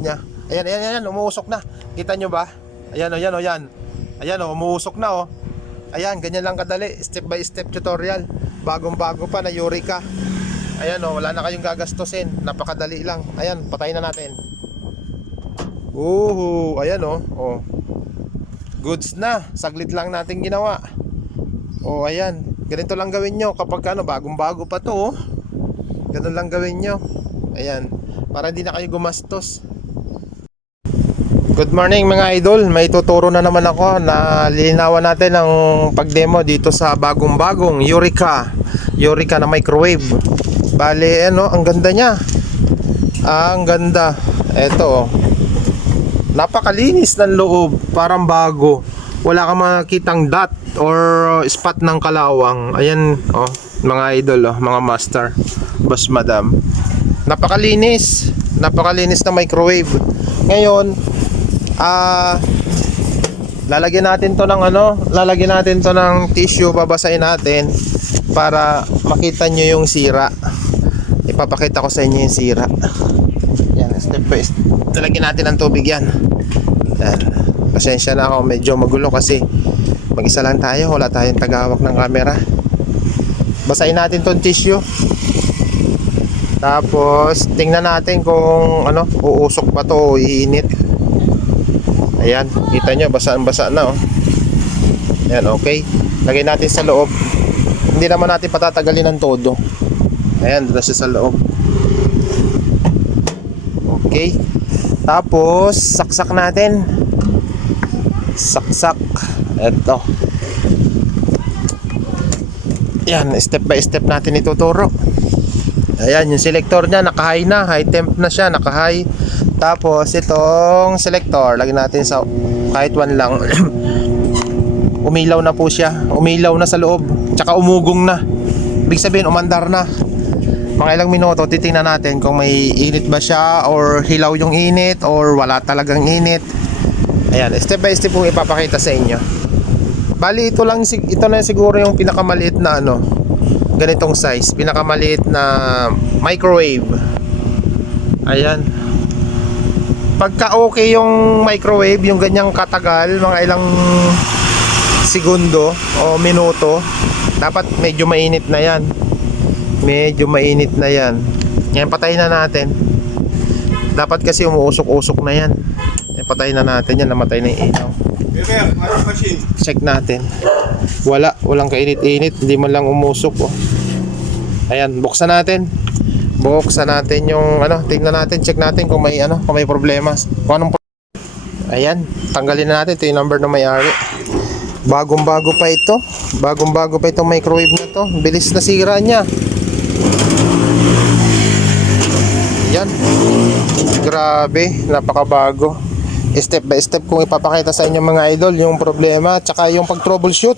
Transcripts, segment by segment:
niya. Ayan, ayan, ayan, umuusok na. Kita nyo ba? Ayan, ayan, ayan. Ayan, umuusok na, oh. Ayan, ganyan lang kadali. Step by step tutorial. Bagong-bago pa na Eureka. Ayan, oh, wala na kayong gagastusin. Napakadali lang. Ayan, patayin na natin. Ayan, oh. Oh. Goods na. Saglit lang natin ginawa. Oh, ayan. Ganito lang gawin nyo kapag ano, bagong-bago pa to, oh. Ganun lang gawin nyo. Ayan. Para hindi na kayo gumastos. Good morning mga idol. May tuturo na naman ako na lilinawan natin ang pag-demo dito sa bagong-bagong Eureka na microwave. Bale, ano, ang ganda niya. Ang ganda. Eto, oh. Napakalinis ng loob. Parang bago. Wala kang makitang dot or spot ng kalawang. Ayan, oh, mga idol, oh, mga master, boss, madam. Napakalinis. Napakalinis na microwave. Ngayon, lalagyan natin to ng ano, lalagyan natin to ng tissue, babasahin natin para makita nyo yung sira. Ipapakita ko sa inyo yung sira. Yan, step by step. Lalagyan natin ng tubig yan. Yan. Pasensya na ako, medyo magulo kasi mag-isa lang tayo, wala tayong tagahawak ng camera. Basahin natin tong tissue. Tapos tingnan natin kung ano, uusok pa to o iinit. Ayan, kita nyo, basaan-basa na, oh. Ayan, okay. Lagay natin sa loob. Hindi naman natin patatagalin ng todo. Ayan, doon siya sa loob. Okay. Tapos saksak natin. Saksak. Eto. Ayan, step by step natin ituturo. Ayan, yung selector nya naka-high na, high temp na siya, naka-high. Tapos itong selector, lagyan natin sa kahit 1 lang. Umilaw na po siya, umilaw na sa loob, tsaka umugong na. Ibig sabihin umandar na. Mga ilang minuto titingnan natin kung may init ba siya or hilaw yung init or wala talagang init. Ayan, step by step po ipapakita sa inyo. Bali ito na siguro yung pinakamaliit na ano, ganitong size, pinakamaliit na microwave. Ayan. Pagka okay yung microwave, yung ganyang katagal, mga ilang segundo o minuto, dapat medyo mainit na yan. Medyo mainit na yan. Yan, patayin na natin. Dapat kasi umuusok-usok na yan. Yan, patayin na natin yan, namatay na yung ilaw. Check natin. Walang kainit-init, hindi man lang umusok, oh. Ayan, buksan natin. Buksan natin yung ano, tingnan natin, check natin kung may ano, kung may problema. Kung anong ayan, tanggalin na natin. Ito yung number ng may-ari. Bagong-bago pa ito. Bagong-bago pa itong microwave na to. Bilis na sira niya. Yan. Grabe, napakabago. Step by step kung ipapakita sa inyo mga idol yung problema, tsaka yung pag-troubleshoot.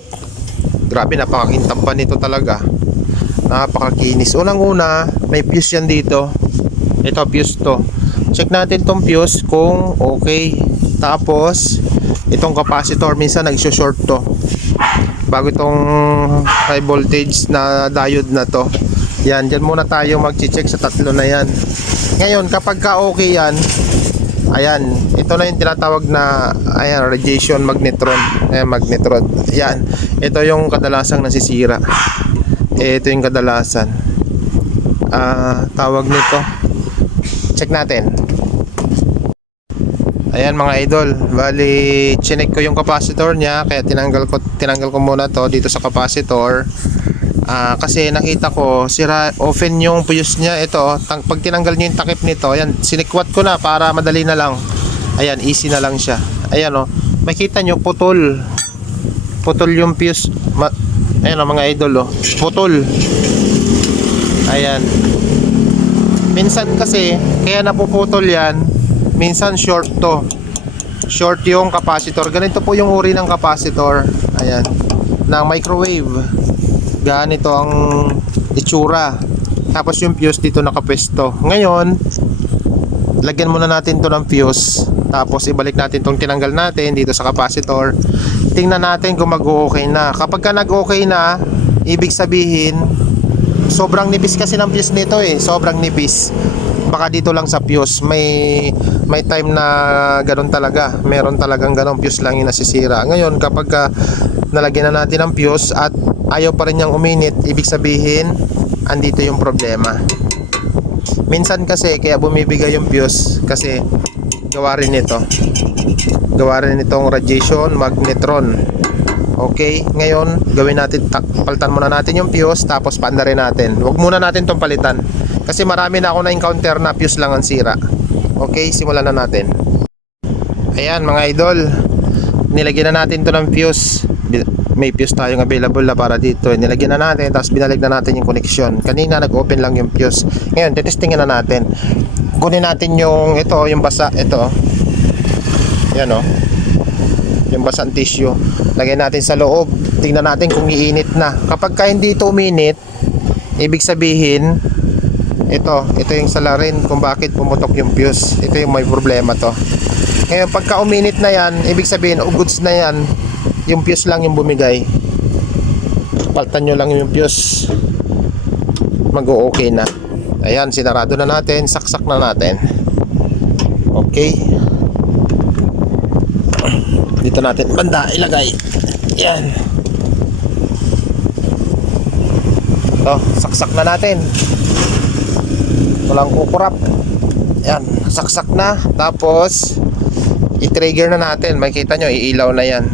Grabe, napakakintab pa nito talaga. Napakakinis. Unang-una, may fuse yan dito. Ito, fuse to. Check natin tong fuse kung okay. Tapos, itong capacitor, minsan nag-short to. Bago itong high voltage na diode na to. Yan, dyan muna tayo mag-check sa tatlo na yan. Ngayon, kapag ka-okay yan, ayan, ito na yung tinatawag na, ayan, radiation magnetron. Ayan, magnetron. Yan, ito yung kadalasang nasisira. Ito yung kadalasan. Tawag nito. Check natin. Ayan mga idol, bali chinek ko yung capacitor niya, kaya tinanggal ko muna to dito sa capacitor. Kasi nakita ko sira, open yung fuse niya. Ito, pag tinanggal niyo yung takip nito, ayan, sinikwat ko na para madali na lang. Ayan, easy na lang siya. Ayan, oh, makita nyo, putol yung fuse. Ayan, oh, mga idol, oh, putol. Ayan. Minsan kasi kaya napuputol yan, minsan short to. Short yung capacitor. Ganito po yung uri ng capacitor. Ayan, ng microwave. Ganito ang itsura. Tapos yung fuse dito nakapwesto. Ngayon, lagyan muna natin to ng fuse. Tapos ibalik natin tong tinanggal natin dito sa capacitor. Tingnan natin kung mag-okay na. Kapag ka nag-okay na, ibig sabihin sobrang nipis kasi ng fuse nito, eh. Sobrang nipis. baka dito lang sa fuse. May time na ganun talaga. Meron talagang ganun, fuse lang yung nasisira. Ngayon kapag nalagyan na natin ang fuse at ayaw pa rin niyang uminit, ibig sabihin andito yung problema. Minsan kasi kaya bumibigay yung fuse kasi gawa rin itong radiation magnetron. Okay, ngayon gawin natin, palitan muna natin yung fuse, tapos paandarin natin. Huwag muna natin tong palitan kasi marami na ako na encounter na fuse lang ang sira. Okay, simulan na natin. Ayan mga idol, nilagyan na natin to ng fuse. May fuse tayong available na para dito. Nilagyan na natin, tapos binalik na natin yung connection. Kanina nag-open lang yung fuse. Ngayon testingin na natin. Kunin natin yung yung basa, yan yung basang tissue, lagay natin sa loob, tingnan natin kung iinit na. Kapag hindi ito uminit, ibig sabihin ito yung salarin kung bakit pumutok yung fuse. Ito yung may problema to. Ngayon pagka uminit na yan, ibig sabihin goods na yan, yung fuse lang yung bumigay. Paltan nyo lang yung fuse, mag-o-okay na. Ayan, sinarado na natin, saksak na natin. Okay, dito natin banda ilagay. Yan. Saksak na natin. Walang kukurap. Yan, saksak na. Tapos i-trigger na natin. Makikita nyo, iilaw na yan.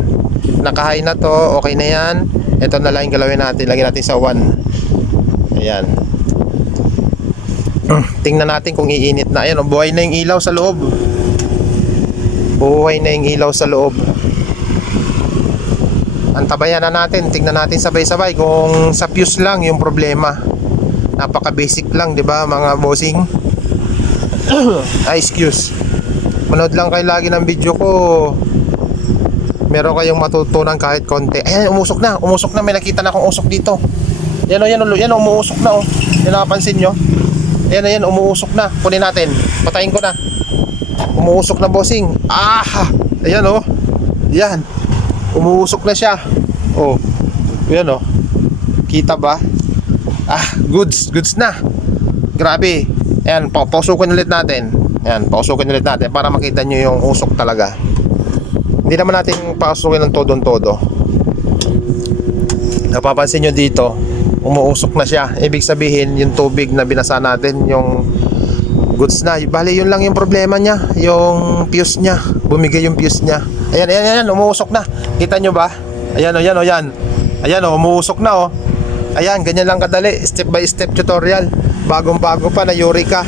Naka-high na to, okay na yan. Ito na lang yung galawin natin. Lagyan natin sa 1. Ayan. Tingnan natin kung iinit na. Ayan, buhay na yung ilaw sa loob. Buhay na yung ilaw sa loob. Antabayan na natin, tingnan natin sabay-sabay kung sa fuse lang yung problema. Napaka basic lang, di ba mga bossing? Excuse. Manood lang kayo lagi ng video ko. Meron kayong matutunan kahit konti. Ayan, umusok na, may nakita na akong usok dito. Yan umuusok na Yan nakapansin nyo? Ayan, umuusok na. Kunin natin, patayin ko na. Umuusok na bossing. Ayan yan. Umuusok na siya. Yan kita ba? Goods na. Grabe. Ayan, pausukin ulit natin. Para makita nyo yung usok talaga. Hindi naman natin pausukin ng todo. Napapansin nyo dito, umuusok na siya. Ibig sabihin yung tubig na binasa natin, yung goods na. Bali yun lang yung problema niya, yung fuse niya. Bumigay yung fuse niya. Ayan, umuusok na. Kita nyo ba? Ayan, umuusok na Ayan, ganyan lang kadali. Step by step tutorial. Bagong-bago pa na Eureka.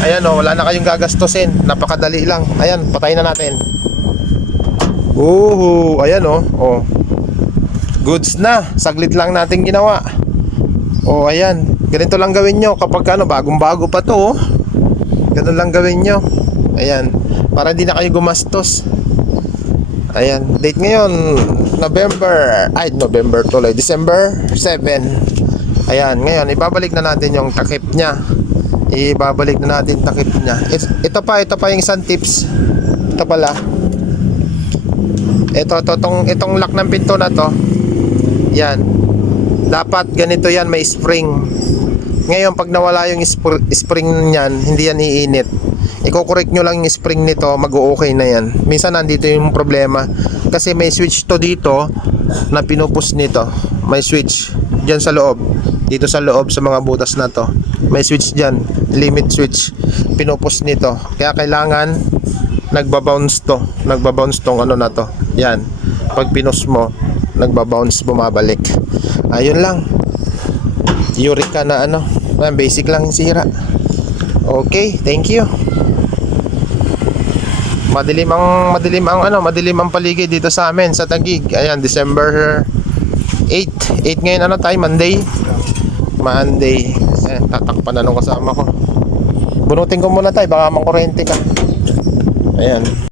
Ayan wala na kayong gagastusin. Napakadali lang. Ayan, patayin na natin. Ayan goods na. Saglit lang natin ginawa. Ayan. Ganito lang gawin nyo kapag bagong-bago pa to. Ganun lang gawin nyo. Ayan, para hindi na kayo gumastos. Ayan, date ngayon December 7. Ayan, ngayon ibabalik na natin yung takip nya. Ito pa yung isang tips. Ito pala, itong lock ng pinto na to. Yan, dapat ganito yan, may spring. Ngayon pag nawala yung spring niyan, hindi yan iinit. I-correct nyo lang yung spring nito, mag-o-okay na yan. Minsan nandito yung problema kasi may switch to dito na pinupus nito. May switch dyan sa loob, dito sa loob sa mga butas na to. May switch dyan, limit switch, pinupus nito. Kaya kailangan nagbabounce tong na to. Yan, pag pinus mo, nagbabounce, bumabalik. Ayun lang, Eureka na basic lang yung sira. Okay, thank you. Madilim ang paligid dito sa amin sa Taguig. Ayan, December 8 ngayon Monday. Tatakpan na nung kasama ko. Bunutin ko muna tayo, baka makurente ka. Ayan.